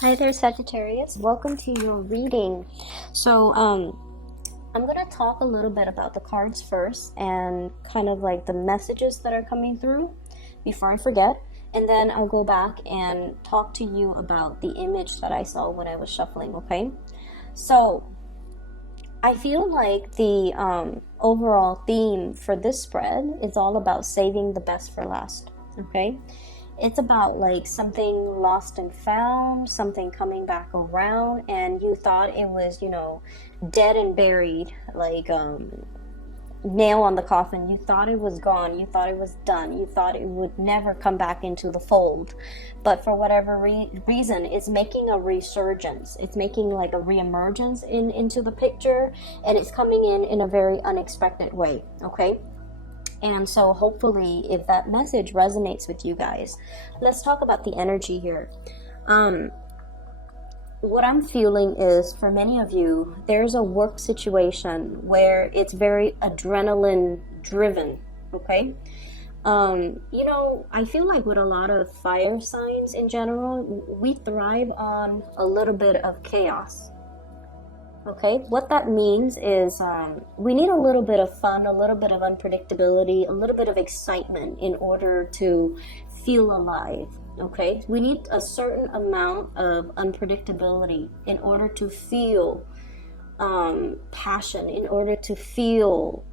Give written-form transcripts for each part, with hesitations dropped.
Hi there, Sagittarius. Welcome to your reading. I'm going to talk a little bit about the cards first and kind of like the messages that are coming through before I forget. And then I'll go back and talk to you about the image that I saw when I was shuffling, okay? So, I feel like the overall theme for this spread is all about saving the best for last, okay? It's about like something lost and found, something coming back around, and you thought it was, dead and buried, like nail on the coffin. You thought it was gone. You thought it was done. You thought it would never come back into the fold. But for whatever reason, it's making a resurgence. It's making like a reemergence into the picture, and it's coming in a very unexpected way, okay? And so hopefully if that message resonates with you guys, let's talk about the energy here. What I'm feeling is for many of you, there's a work situation where it's very adrenaline driven, okay? I feel like with a lot of fire signs in general, we thrive on a little bit of chaos. Okay, what that means is we need a little bit of fun, a little bit of unpredictability, a little bit of excitement in order to feel alive. Okay, we need a certain amount of unpredictability in order to feel passion, in order to feel,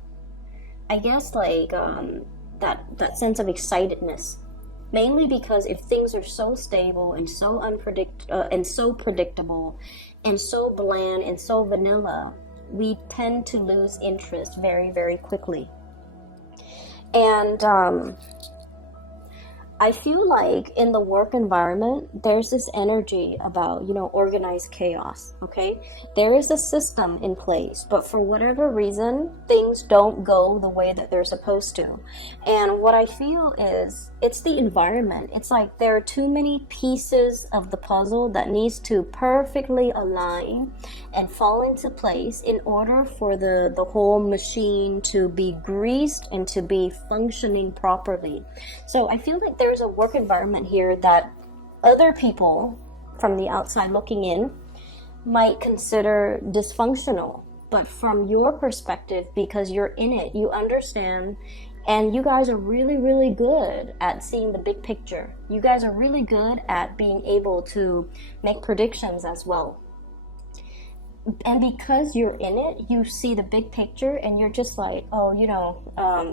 I guess, like that sense of excitedness. Mainly because if things are so stable and so and so predictable and so bland and so vanilla, we tend to lose interest very, very quickly. And I feel like in the work environment, there's this energy about, organized chaos, okay? There is a system in place, but for whatever reason, things don't go the way that they're supposed to. And what I feel is, it's the environment. It's like there are too many pieces of the puzzle that needs to perfectly align and fall into place in order for the whole machine to be greased and to be functioning properly. So I feel like there's a work environment here that other people from the outside looking in might consider dysfunctional, but from your perspective, because you're in it, you understand, and you guys are really, really good at seeing the big picture. You guys are really good at being able to make predictions as well. And because you're in it, you see the big picture and you're just like, oh,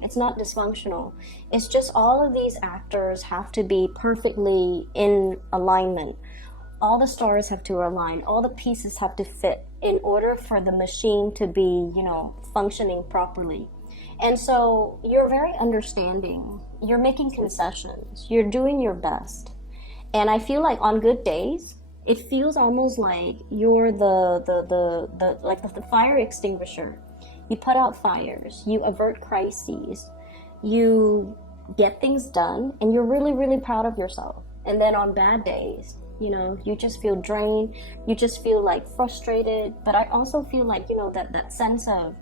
it's not dysfunctional. It's just all of these actors have to be perfectly in alignment. All the stars have to align. All the pieces have to fit in order for the machine to be, functioning properly. And so you're very understanding. You're making concessions. You're doing your best. And I feel like on good days, it feels almost like you're the fire extinguisher. You put out fires, you avert crises, you get things done, and you're really, really proud of yourself. And then on bad days, you just feel drained, you just feel like frustrated. But I also feel like, that sense of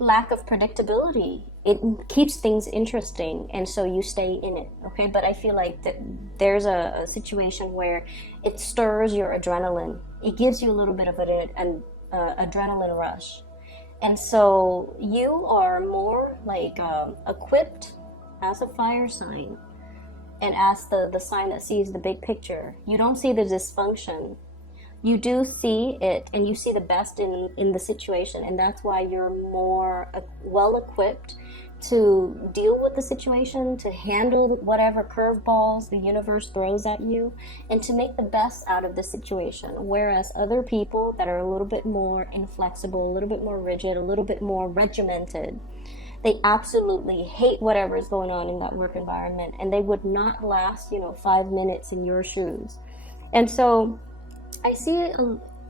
lack of predictability, it keeps things interesting, and so you stay in it, okay? But I feel like that there's a situation where it stirs your adrenaline. It gives you a little bit of an adrenaline rush, and so you are more like equipped as a fire sign and as the sign that sees the big picture. You don't see the dysfunction. You do see it, and you see the best in the situation, and that's why you're more well equipped to deal with the situation, to handle whatever curveballs the universe throws at you, and to make the best out of the situation. Whereas other people that are a little bit more inflexible, a little bit more rigid, a little bit more regimented, they absolutely hate whatever is going on in that work environment, and they would not last, 5 minutes in your shoes. And so I see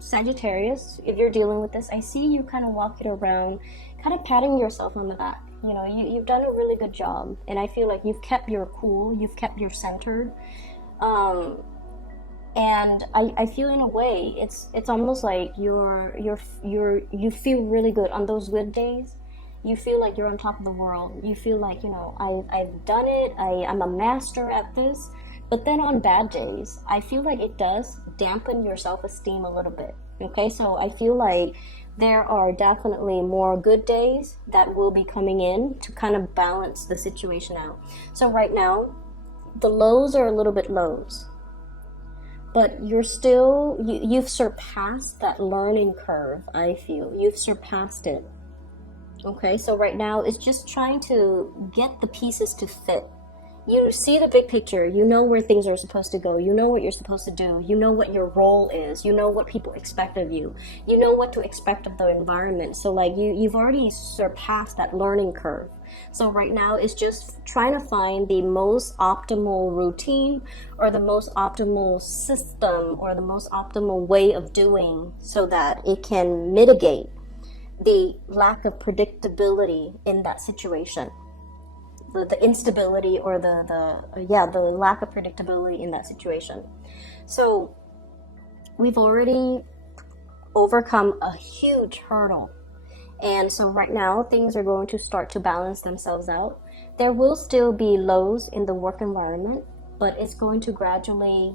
Sagittarius, if you're dealing with this, I see you kind of walking around, kind of patting yourself on the back. You've done a really good job, and I feel like you've kept your cool, you've kept your centered, and I feel in a way it's almost like you feel really good on those good days. You feel like you're on top of the world. You feel like I've done it. I'm a master at this. But then on bad days, I feel like it does dampen your self-esteem a little bit. Okay, so I feel like there are definitely more good days that will be coming in to kind of balance the situation out. So right now, the lows are a little bit lows, but you've surpassed that learning curve. I feel you've surpassed it. Okay, so right now it's just trying to get the pieces to fit. You see the big picture, you know where things are supposed to go, you know what you're supposed to do, you know what your role is, you know what people expect of you, you know what to expect of the environment. So like you've already surpassed that learning curve. So right now it's just trying to find the most optimal routine or the most optimal system or the most optimal way of doing so that it can mitigate the lack of predictability in that situation. The instability or the lack of predictability in that situation. So we've already overcome a huge hurdle, and so right now things are going to start to balance themselves out. There will still be lows in the work environment, but it's going to gradually,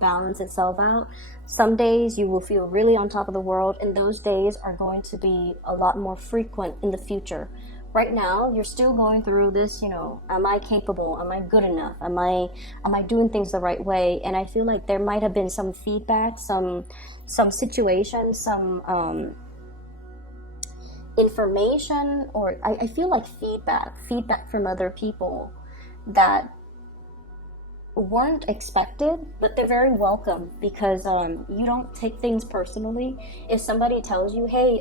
balance itself out. Some days you will feel really on top of the world, and those days are going to be a lot more frequent in the future. Right now, you're still going through this, am I capable? Am I good enough? Am I doing things the right way? And I feel like there might have been some feedback, some situation, some information, or I feel like feedback from other people that weren't expected, but they're very welcome, because you don't take things personally. If somebody tells you, hey,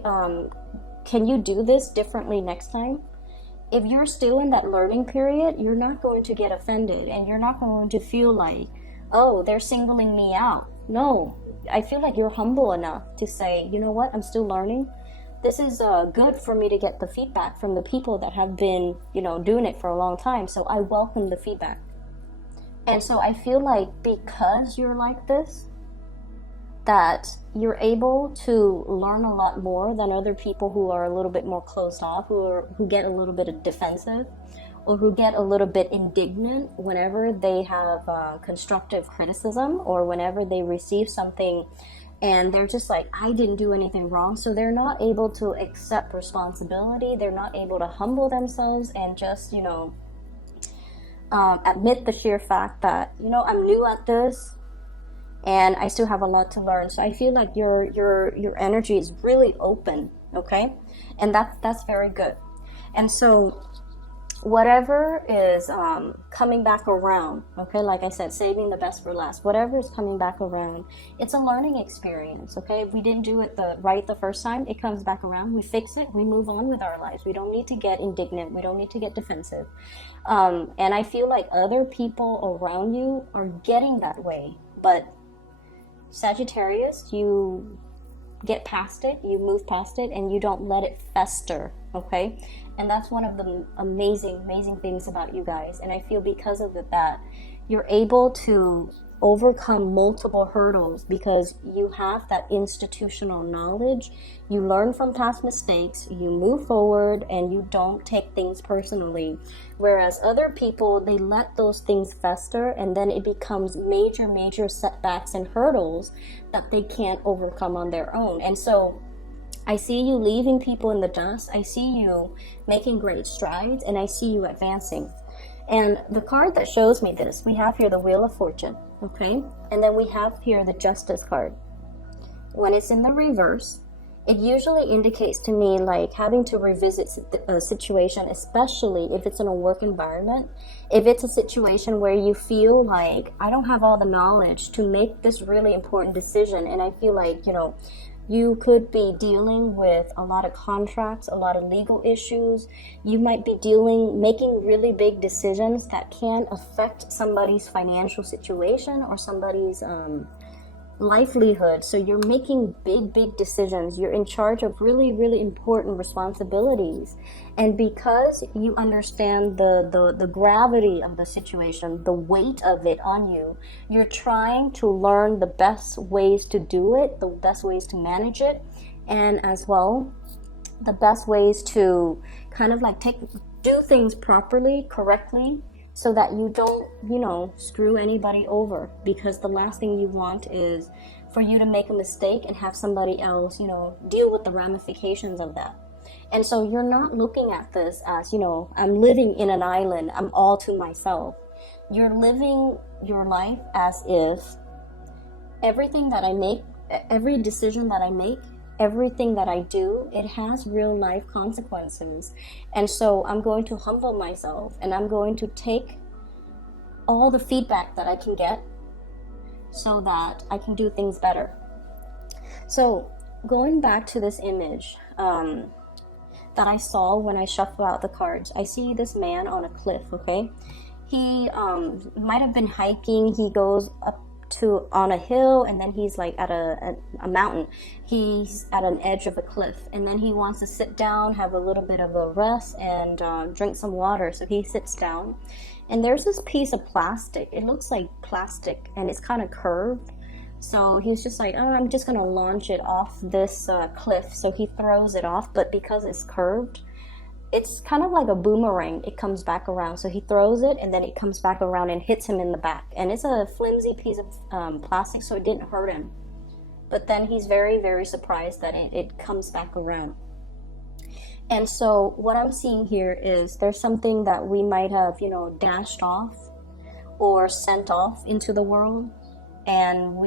can you do this differently next time? If you're still in that learning period, you're not going to get offended, and you're not going to feel like, oh, they're singling me out. No, I feel like you're humble enough to say, you know what, I'm still learning. This is good for me to get the feedback from the people that have been, doing it for a long time. So I welcome the feedback. And so I feel like because you're like this, that you're able to learn a lot more than other people who are a little bit more closed off, who get a little bit defensive, or who get a little bit indignant whenever they have constructive criticism, or whenever they receive something and they're just like, I didn't do anything wrong. So they're not able to accept responsibility. They're not able to humble themselves and just, admit the sheer fact that, I'm new at this, and I still have a lot to learn. So I feel like your energy is really open, okay? And that's very good. And so whatever is coming back around, okay, like I said, saving the best for last, whatever is coming back around, it's a learning experience, okay? If we didn't do it right the first time, it comes back around, we fix it, we move on with our lives. We don't need to get indignant, we don't need to get defensive. And I feel like other people around you are getting that way, but Sagittarius, you get past it, you move past it, and you don't let it fester, okay? And that's one of the amazing things about you guys. And I feel because of that you're able to overcome multiple hurdles because you have that institutional knowledge. You learn from past mistakes, you move forward, and you don't take things personally. Whereas other people, they let those things fester, and then it becomes major setbacks and hurdles that they can't overcome on their own. And so I see you leaving people in the dust. I see you making great strides, and I see you advancing. And the card that shows me this, we have here the Wheel of Fortune, okay? And then we have here the Justice card. When it's in the reverse, it usually indicates to me like having to revisit a situation, especially if it's in a work environment. If it's a situation where you feel like, I don't have all the knowledge to make this really important decision, and I feel like, you could be dealing with a lot of contracts, a lot of legal issues. You might be making really big decisions that can affect somebody's financial situation or somebody's livelihood. So you're making big decisions. You're in charge of really important responsibilities. And because you understand the gravity of the situation, the weight of it on you, you're trying to learn the best ways to do it, the best ways to manage it, and as well, the best ways to kind of like do things properly, correctly, so that you don't, screw anybody over, because the last thing you want is for you to make a mistake and have somebody else, deal with the ramifications of that. And so you're not looking at this as, I'm living in an island, I'm all to myself. You're living your life as if everything that I make, every decision that I make, everything that I do, it has real life consequences. And so I'm going to humble myself, and I'm going to take all the feedback that I can get so that I can do things better. So going back to this image that I saw when I shuffled out the cards, I see this man on a cliff, okay? He might have been hiking. He goes up on a hill, and then he's like at a mountain. He's at an edge of a cliff, and then he wants to sit down, have a little bit of a rest, and drink some water. So he sits down, and there's this piece of plastic. It looks like plastic, and it's kind of curved. So he's just like, oh, I'm just gonna launch it off this cliff. So he throws it off, but because it's curved, it's kind of like a boomerang. It comes back around. So he throws it, and then it comes back around and hits him in the back. And it's a flimsy piece of plastic, so it didn't hurt him. But then he's very, very surprised that it comes back around. And so what I'm seeing here is there's something that we might have, dashed off or sent off into the world. And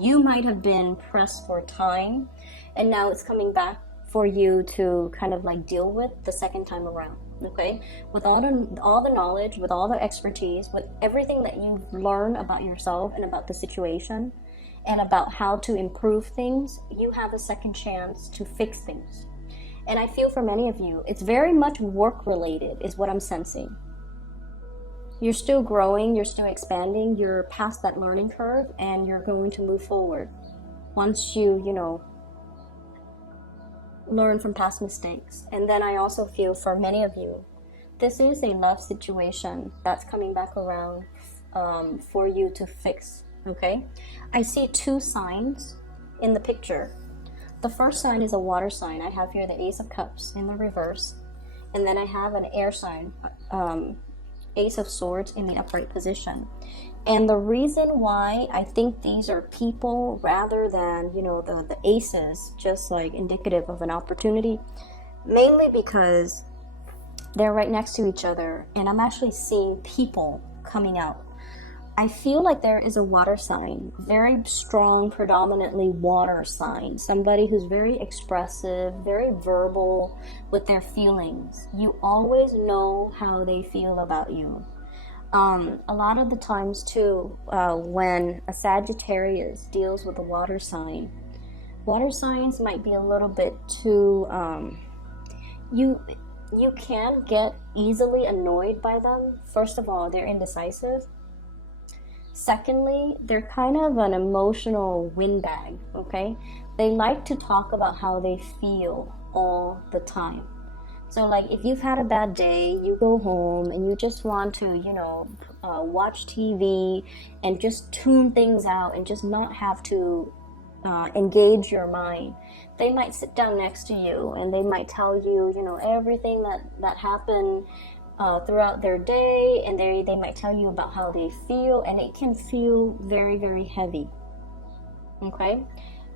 you might have been pressed for time, and now it's coming back for you to kind of like deal with the second time around, okay? With all the knowledge, with all the expertise, with everything that you've learned about yourself and about the situation and about how to improve things, you have a second chance to fix things. And I feel for many of you, it's very much work related is what I'm sensing. You're still growing, you're still expanding, you're past that learning curve, and you're going to move forward once you, learn from past mistakes. And then I also feel for many of you, this is a love situation that's coming back around for you to fix, okay? I see two signs in the picture. The first sign is a water sign. I have here the Ace of Cups in the reverse, and then I have an air sign, Ace of Swords in the upright position. And the reason why I think these are people rather than, the aces, just like indicative of an opportunity, mainly because they're right next to each other, and I'm actually seeing people coming out. I feel like there is a water sign, very strong, predominantly water sign, somebody who's very expressive, very verbal with their feelings. You always know how they feel about you. A lot of the times too, when a Sagittarius deals with a water signs might be a little bit too, you can get easily annoyed by them. First of all, they're indecisive. Secondly, they're kind of an emotional windbag, okay? They like to talk about how they feel all the time. So like if you've had a bad day, you go home and you just want to, watch TV and just tune things out and just not have to engage your mind. They might sit down next to you and they might tell you, everything that happened throughout their day, and they might tell you about how they feel, and it can feel very, very heavy, okay?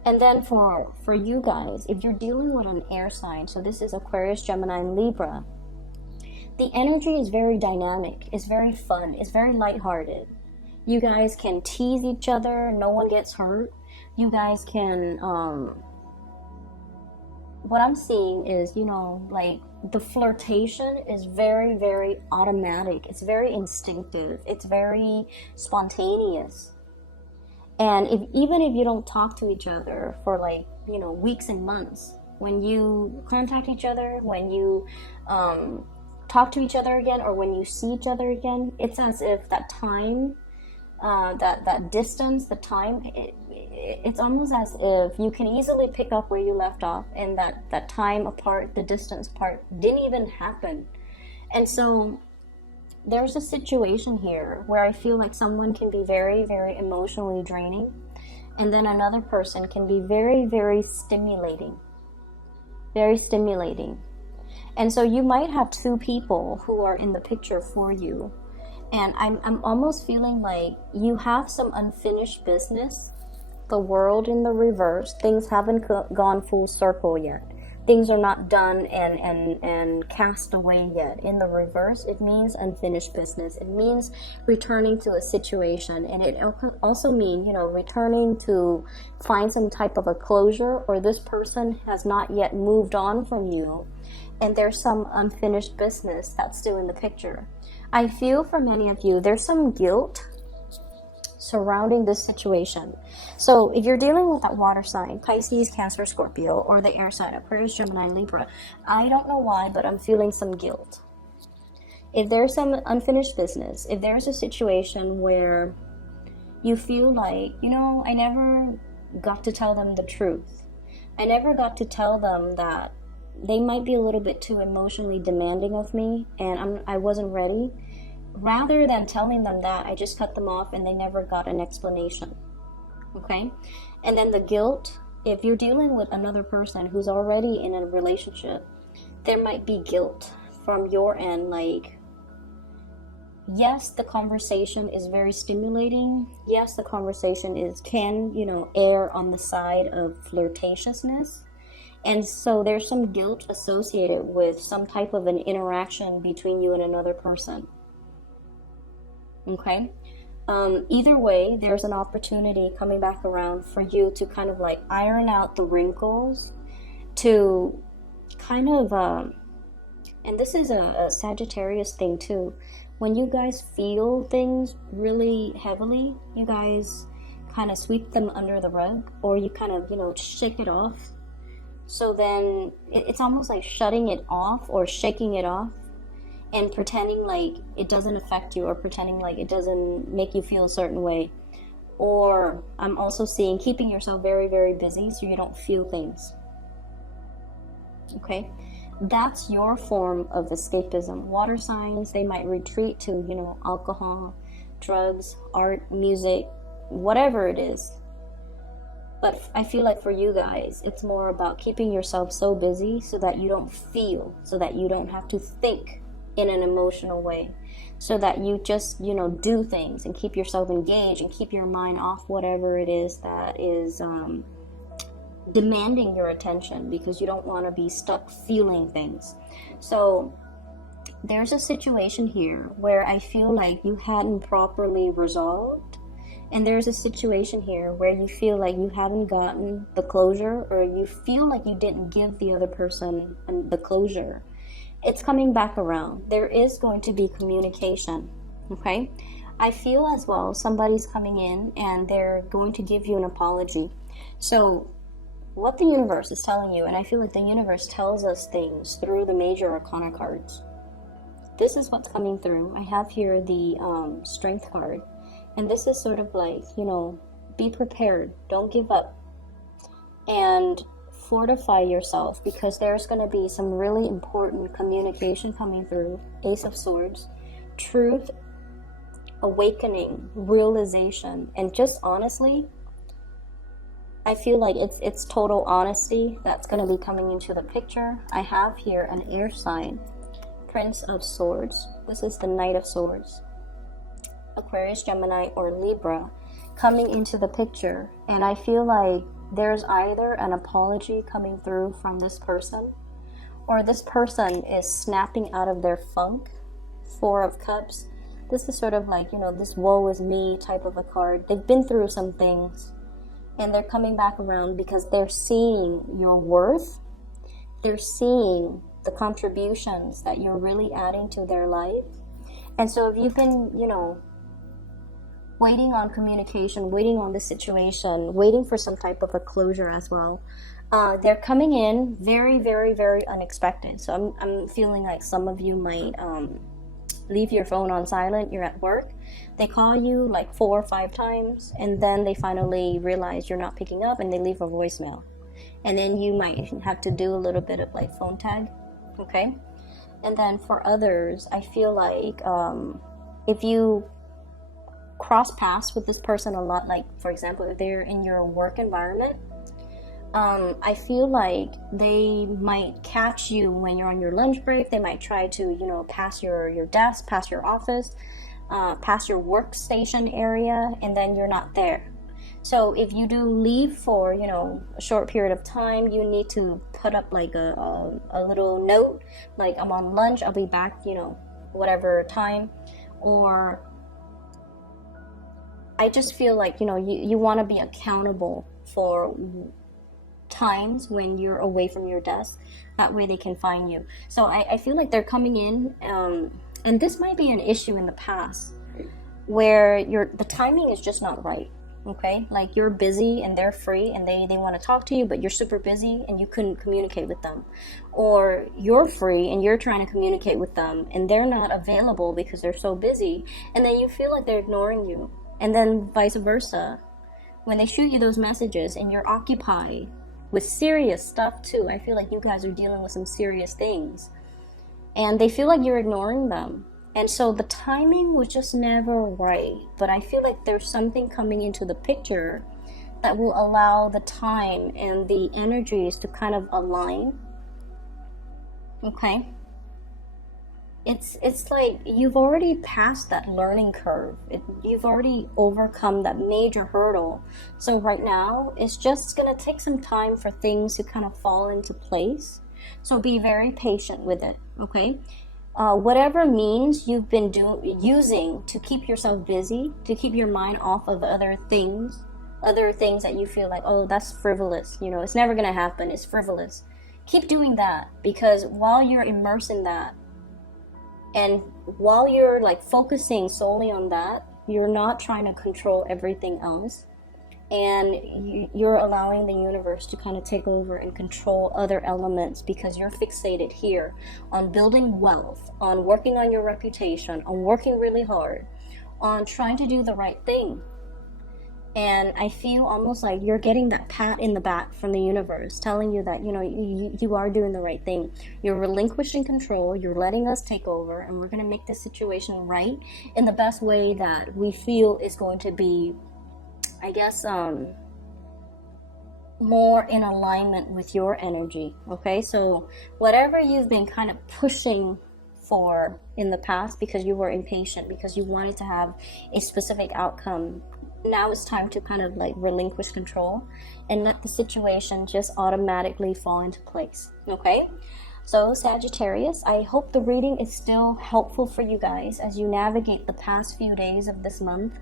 And then for you guys, if you're dealing with an air sign, so this is Aquarius, Gemini, and Libra, the energy is very dynamic, it's very fun, it's very lighthearted. You guys can tease each other, no one gets hurt. You guys can, what I'm seeing is, like the flirtation is very, very automatic. It's very instinctive. It's very spontaneous. And even if you don't talk to each other for like, weeks and months, when you contact each other, when you talk to each other again, or when you see each other again, it's as if that time, that distance, the time, it's almost as if you can easily pick up where you left off, and that time apart, the distance part didn't even happen. And so there's a situation here where I feel like someone can be very, very emotionally draining, and then another person can be very, very stimulating. Very stimulating. And so you might have two people who are in the picture for you. And I'm almost feeling like you have some unfinished business. The world in the reverse. Things haven't gone full circle yet. Things are not done and cast away yet. In the reverse, it means unfinished business. It means returning to a situation. And it also means, returning to find some type of a closure, or this person has not yet moved on from you. And there's some unfinished business that's still in the picture. I feel for many of you, there's some guilt surrounding this situation. So if you're dealing with that water sign, Pisces, Cancer, Scorpio, or the air sign, Aquarius, Gemini, Libra, I don't know why, but I'm feeling some guilt. If there's some unfinished business, if there's a situation where you feel like, I never got to tell them the truth. I never got to tell them that they might be a little bit too emotionally demanding of me, and I wasn't ready. Rather than telling them that, I just cut them off and they never got an explanation. Okay? And then the guilt, if you're dealing with another person who's already in a relationship, there might be guilt from your end. Like, yes, the conversation is very stimulating. Yes, the conversation can err on the side of flirtatiousness. And so there's some guilt associated with some type of an interaction between you and another person. Okay? Either way, there's an opportunity coming back around for you to kind of like iron out the wrinkles, to kind of, and this is a Sagittarius thing too. When you guys feel things really heavily, you guys kind of sweep them under the rug, or you kind of, shake it off. So then it's almost like shutting it off or shaking it off, and pretending like it doesn't affect you, or pretending like it doesn't make you feel a certain way. Or I'm also seeing keeping yourself very, very busy so you don't feel things. Okay? That's your form of escapism. Water signs, they might retreat to, alcohol, drugs, art, music, whatever it is. But I feel like for you guys, it's more about keeping yourself so busy so that you don't feel, so that you don't have to think in an emotional way, so that you just do things and keep yourself engaged and keep your mind off whatever it is that is demanding your attention, because you don't want to be stuck feeling things. So there's a situation here where I feel like you hadn't properly resolved, and there's a situation here where you feel like you haven't gotten the closure, or you feel like you didn't give the other person the closure. It's coming back around. There is going to be communication, okay? I feel as well somebody's coming in and they're going to give you an apology. So what the universe is telling you, and I feel like the universe tells us things through the major arcana cards. This is what's coming through. I have here the strength card. And this is sort of like, be prepared. Don't give up. And fortify yourself, because there's going to be some really important communication coming through. Ace of Swords, truth, awakening, realization, and just honestly, I feel like it's total honesty that's going to be coming into the picture. I have here an air sign, Prince of Swords. This is the Knight of Swords. Aquarius, Gemini, or Libra coming into the picture, and I feel like there's either an apology coming through from this person, or this person is snapping out of their funk. Four of Cups. This is sort of like, this woe is me type of a card. They've been through some things, and they're coming back around because they're seeing your worth. They're seeing the contributions that you're really adding to their life. And so if you've been, waiting on communication, waiting on the situation, waiting for some type of a closure as well, they're coming in very, very, very unexpected. So I'm feeling like some of you might leave your phone on silent. You're at work. They call you like 4 or 5 times, and then they finally realize you're not picking up, and they leave a voicemail. And then you might have to do a little bit of like phone tag. Okay? And then for others, I feel like if you cross paths with this person a lot, like for example, if they're in your work environment, I feel like they might catch you when you're on your lunch break. They might try to, you know, pass your desk, pass your office, pass your workstation area, and then you're not there. So if you do leave for, you know, a short period of time, you need to put up like a little note, like I'm on lunch, I'll be back, you know, whatever time. Or I just feel like, you know, you want to be accountable for times when you're away from your desk. That way they can find you. So I feel like they're coming in, and this might be an issue in the past where the timing is just not right. Okay, like you're busy and they're free and they want to talk to you, but you're super busy and you couldn't communicate with them. Or you're free and you're trying to communicate with them and they're not available because they're so busy, and then you feel like they're ignoring you. And then vice versa, when they shoot you those messages and you're occupied with serious stuff too. I feel like you guys are dealing with some serious things and they feel like you're ignoring them. And so the timing was just never right. But I feel like there's something coming into the picture that will allow the time and the energies to kind of align. Okay? It's like you've already passed that learning curve. You've already overcome that major hurdle. So right now, it's just going to take some time for things to kind of fall into place. So be very patient with it, okay? Whatever means you've been using to keep yourself busy, to keep your mind off of other things that you feel like, oh, that's frivolous, you know, it's never going to happen, it's frivolous. Keep doing that, because while you're immersed in that, and while you're like focusing solely on that, you're not trying to control everything else. And you're allowing the universe to kind of take over and control other elements, because you're fixated here on building wealth, on working on your reputation, on working really hard, on trying to do the right thing. And I feel almost like you're getting that pat in the back from the universe telling you that, you know, you are doing the right thing. You're relinquishing control, you're letting us take over, and we're going to make this situation right in the best way that we feel is going to be, I guess, more in alignment with your energy. Okay, so whatever you've been kind of pushing for in the past because you were impatient, because you wanted to have a specific outcome, now it's time to kind of like relinquish control and let the situation just automatically fall into place. Okay, so Sagittarius, I hope the reading is still helpful for you guys as you navigate the past few days of this month.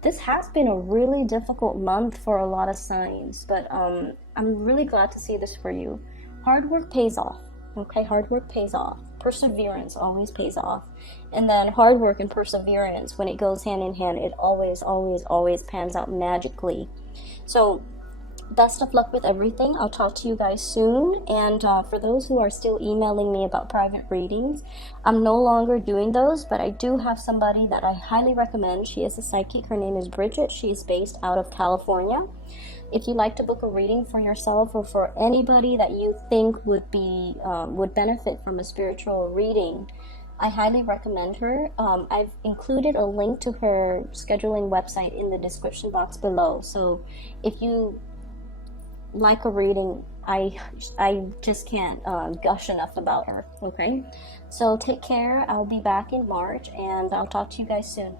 This has been a really difficult month for a lot of signs, but I'm really glad to see this for you. Hard work pays off, okay? Hard work pays off. Perseverance always pays off. And then hard work and perseverance, when it goes hand in hand, it always, always, always pans out magically. So best of luck with everything. I'll talk to you guys soon. And for those who are still emailing me about private readings, I'm no longer doing those, but I do have somebody that I highly recommend. She is a psychic. Her name is Bridget. She is based out of California. If you'd like to book a reading for yourself or for anybody that you think would benefit from a spiritual reading, I highly recommend her. I've included a link to her scheduling website in the description box below. So if you like a reading, I just can't gush enough about her. Okay, so take care. I'll be back in March, and I'll talk to you guys soon.